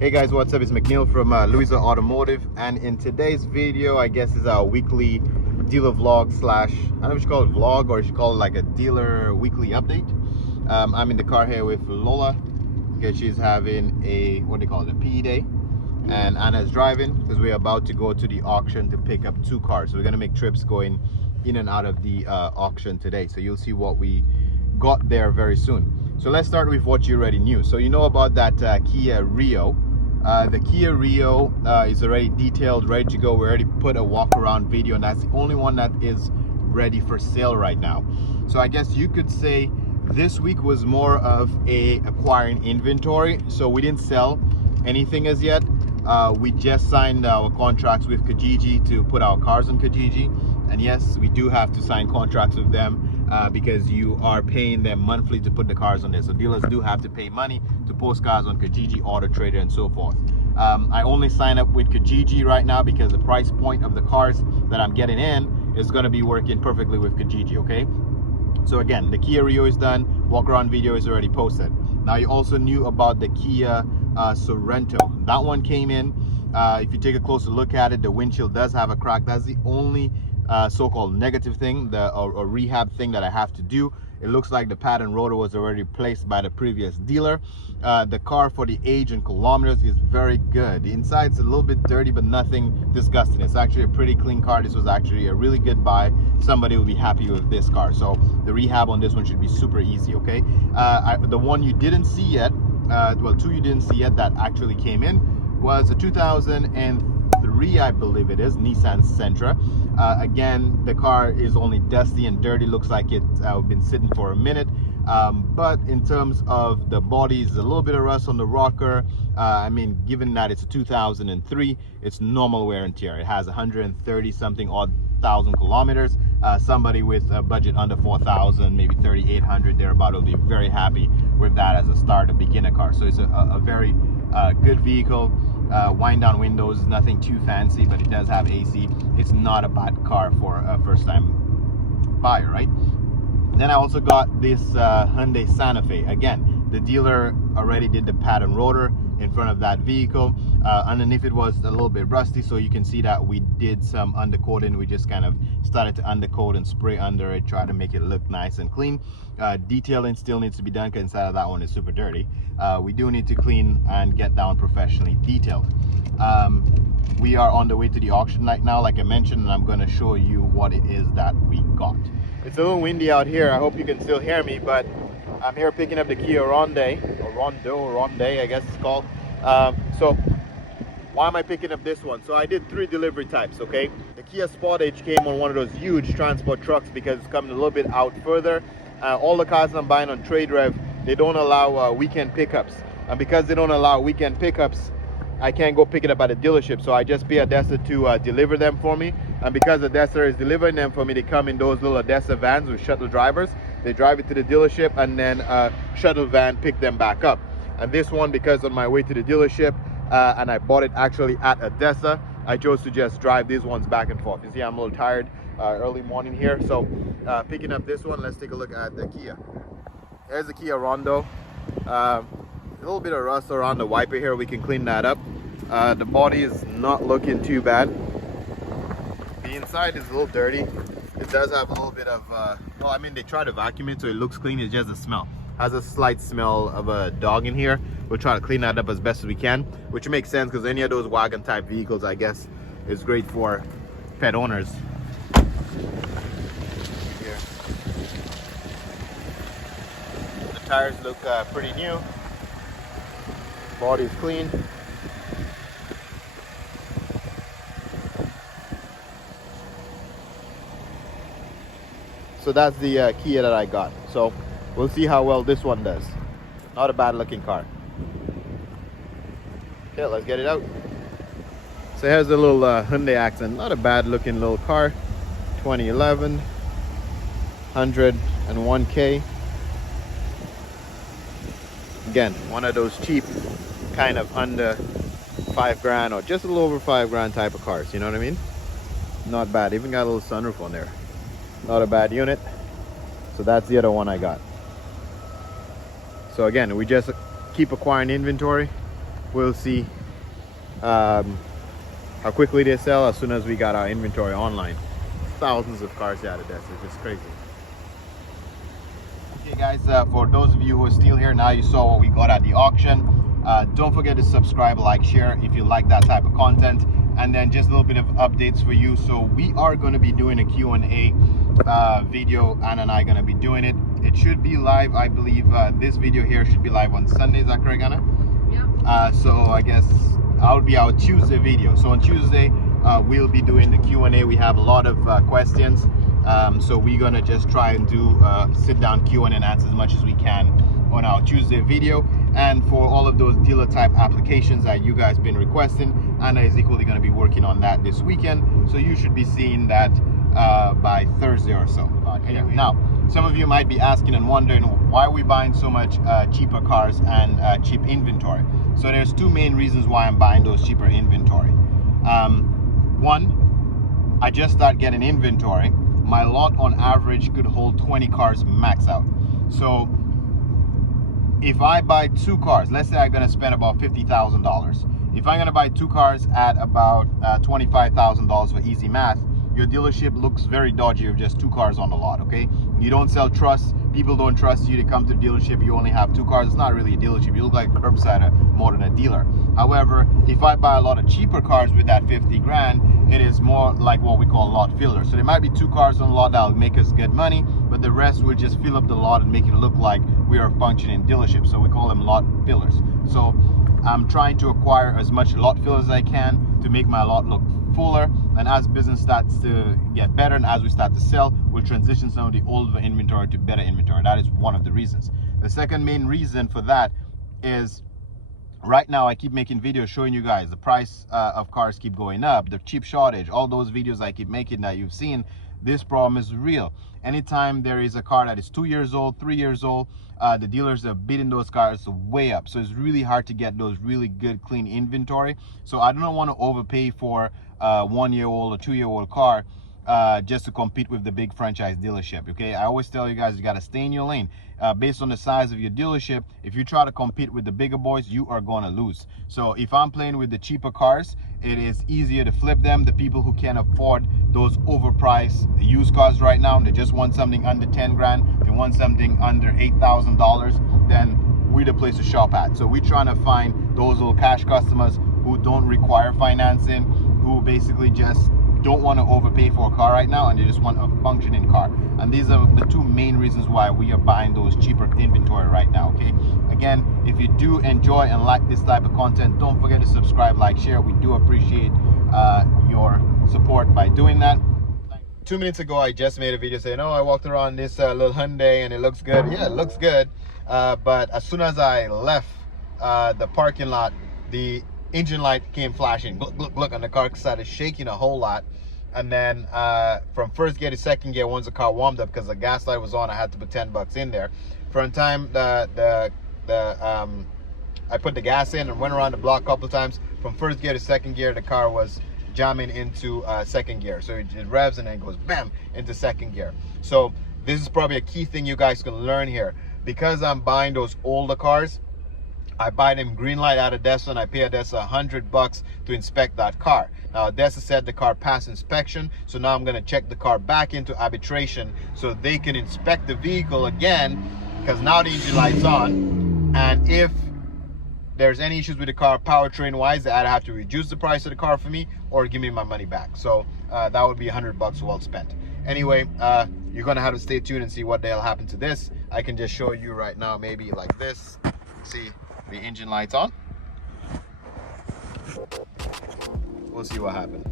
Hey guys, what's up? It's McNeil from Louison Automotive, and in today's video, I guess is our weekly dealer vlog slash, I don't know if you should call it vlog or you should call it like a dealer weekly update. I'm in the car here with Lola because she's having a, what do you call it, a PE day, and Anna's driving because we're about to go to the auction to pick up 2 cars. So we're gonna make trips going in and out of the auction today. So you'll see what we got there very soon. So let's start with what you already knew. So you know about that Kia Rio. The Kia Rio is already detailed, ready to go. We already put a walk around video, and that's the only one that is ready for sale right now. So I guess you could say this week was more of a acquiring inventory. So we didn't sell anything as yet. We just signed our contracts with Kijiji to put our cars on Kijiji. And yes, we do have to sign contracts with them because you are paying them monthly to put the cars on there. So dealers do have to pay money to post cars on Kijiji, Auto Trader, and so forth. I only sign up with Kijiji right now because the price point of the cars that I'm getting in is going to be working perfectly with Kijiji, okay? So again, the Kia Rio is done. Walk around video is already posted. Now you also knew about the Kia Sorento. That one came in. If you take a closer look at it, the windshield does have a crack. That's the only so-called negative thing, or rehab thing that I have to do. It looks like the pad and rotor was already replaced by the previous dealer. The car, for the age and kilometers, is very good. The inside's a little bit dirty, but nothing disgusting. It's actually a pretty clean car. This was actually a really good buy. Somebody will be happy with this car. So the rehab on this one should be super easy, okay? The one you didn't see yet, well, 2 you didn't see yet that actually came in, was a 2003, I believe it is, Nissan Sentra. Again, the car is only dusty and dirty. Looks like it's been sitting for a minute. But in terms of the body, there's a little bit of rust on the rocker. I mean, given that it's a 2003, it's normal wear and tear. It has 130 something odd thousand kilometers. Somebody with a budget under 4,000, maybe 3,800 thereabout, will be very happy with that as a start, a beginner car. So it's a very good vehicle. Wind down windows, nothing too fancy, but it does have AC. It's not a bad car for a first time buyer, right? Then I also got this Hyundai Santa Fe. Again, the dealer already did the pad and rotor in front of that vehicle. Underneath it was a little bit rusty, so you can see that we did some undercoating. We just kind of started to undercoat and spray under it, try to make it look nice and clean. Detailing still needs to be done because inside of that one is super dirty. We do need to clean and get down professionally detailed. We are on the way to the auction right now, like I mentioned, and I'm going to show you what it is that we got. It's a little windy out here. I hope you can still hear me, but I'm here picking up the Kia Ronde, or Ronde, I guess it's called. So why am I picking up this one? So I did 3 delivery types, okay? The Kia Sportage came on one of those huge transport trucks because it's coming a little bit out further. All the cars I'm buying on Trade Rev, they don't allow weekend pickups. And because they don't allow weekend pickups, I can't go pick it up at a dealership. So I just pay Adesa to deliver them for me. And because Adesa is delivering them for me, they come in those little Adesa vans with shuttle drivers. They drive it to the dealership, and then a shuttle van pick them back up. And this one, because on my way to the dealership, and I bought it actually at Adesa, I chose to just drive these ones back and forth. You see, I'm a little tired, early morning here. So picking up this one, let's take a look at the Kia. There's the Kia Rondo. A little bit of rust around the wiper here. We can clean that up. The body is not looking too bad. The inside is a little dirty. It does have a little bit of, well, I mean, they try to vacuum it so it looks clean. It's just a smell. Has a slight smell of a dog in here. We'll try to clean that up as best as we can, which makes sense because any of those wagon type vehicles, I guess, is great for pet owners. Here. The tires look pretty new. Body is clean. So that's the Kia that I got. So we'll see how well this one does. Not a bad looking car. Okay, let's get it out. So here's a little Hyundai Accent. Not a bad looking little car. 2011, 101K. Again, one of those cheap, kind of under 5 grand or just a little over 5 grand type of cars. You know what I mean? Not bad. Even got a little sunroof on there. Not a bad unit. So that's the other one I got. So again, we just keep acquiring inventory. we'll see how quickly they sell as soon as we got our inventory online. Thousands of cars here at Adesa, it's just crazy. Okay guys, for those of you who are still here, now you saw what we got at the auction. Don't forget to subscribe, like, share if you like that type of content. And then just a little bit of updates for you. So we are going to be doing a Q&A video. Anna and I are going to be doing it. It should be live, I believe. This video here should be live on Sunday. Is that correct, Anna? Yeah. So I guess I'll be our Tuesday video. So on Tuesday, we'll be doing the Q&A. We have a lot of questions. So we're going to just try and do sit down Q&A and answer as much as we can on our Tuesday video. And for all of those dealer type applications that you guys been requesting, Anna is equally going to be working on that this weekend. So you should be seeing that by Thursday or so. Anyway, now some of you might be asking and wondering why are we buying so much cheaper cars and cheap inventory. So there's two main reasons why I'm buying those cheaper inventory. One, I just start getting inventory. My lot on average could hold 20 cars max out. So if I buy two cars, let's say I'm going to spend about $50,000. If I'm going to buy two cars at about $25,000 for easy math, your dealership looks very dodgy with just two cars on the lot, okay? You don't sell trust. People don't trust you to come to the dealership. You only have two cars. It's not really a dealership. You look like a curbsider more than a dealer. However, if I buy a lot of cheaper cars with that 50 grand, it is more like what we call a lot filler. So there might be two cars on the lot that'll make us good money, but the rest will just fill up the lot and make it look like we are a functioning dealership. So we call them lot fillers. So I'm trying to acquire as much lot fillers as I can to make my lot look fuller. And as business starts to get better and as we start to sell, we'll transition some of the older inventory to better inventory. That is one of the reasons. The second main reason for that is right now I keep making videos showing you guys the price of cars keep going up, the chip shortage, all those videos I keep making that you've seen. This problem is real. Anytime there is a car that is 2 years old, 3 years old, the dealers are bidding those cars way up. So it's really hard to get those really good, clean inventory. So I don't want to overpay for a 1 year old or 2 year old car just to compete with the big franchise dealership. Okay, I always tell you guys, you got to stay in your lane. Based on the size of your dealership, if you try to compete with the bigger boys, you are going to lose. So if I'm playing with the cheaper cars, it is easier to flip them. The people who can afford those overpriced used cars right now, they just want something under 10 grand, they want something under $8,000, then we're the place to shop at. So we're trying to find those little cash customers who don't require financing, who basically just don't want to overpay for a car right now and they just want a functioning car. And these are the two main reasons why we are buying those cheaper inventory right now. Okay, again, if you do enjoy and like this type of content, don't forget to subscribe, like, share. We do appreciate your support by doing that. 2 minutes ago I just made a video saying, oh, I walked around this little Hyundai and it looks good. Yeah, it looks good, but as soon as I left the parking lot, the engine light came flashing, look, and the car started shaking a whole lot. And then from first gear to second gear, once the car warmed up, because the gas light was on, I had to put 10 bucks in there. From the time I put the gas in and went around the block a couple of times, from first gear to second gear, the car was jamming into second gear. So it revs and then goes bam into second gear. So this is probably a key thing you guys can learn here. Because I'm buying those older cars, I buy them green light at Adesa and I pay Adesa $100 to inspect that car. Now Adesa said the car passed inspection, so now I'm gonna check the car back into arbitration so they can inspect the vehicle again, because now the engine light's on. And if there's any issues with the car powertrain wise, they either have to reduce the price of the car for me or give me my money back. So that would be $100 well spent. Anyway, you're gonna have to stay tuned and see what the hell happened to this. I can just show you right now, maybe like this. See the engine lights on. We'll see what happened.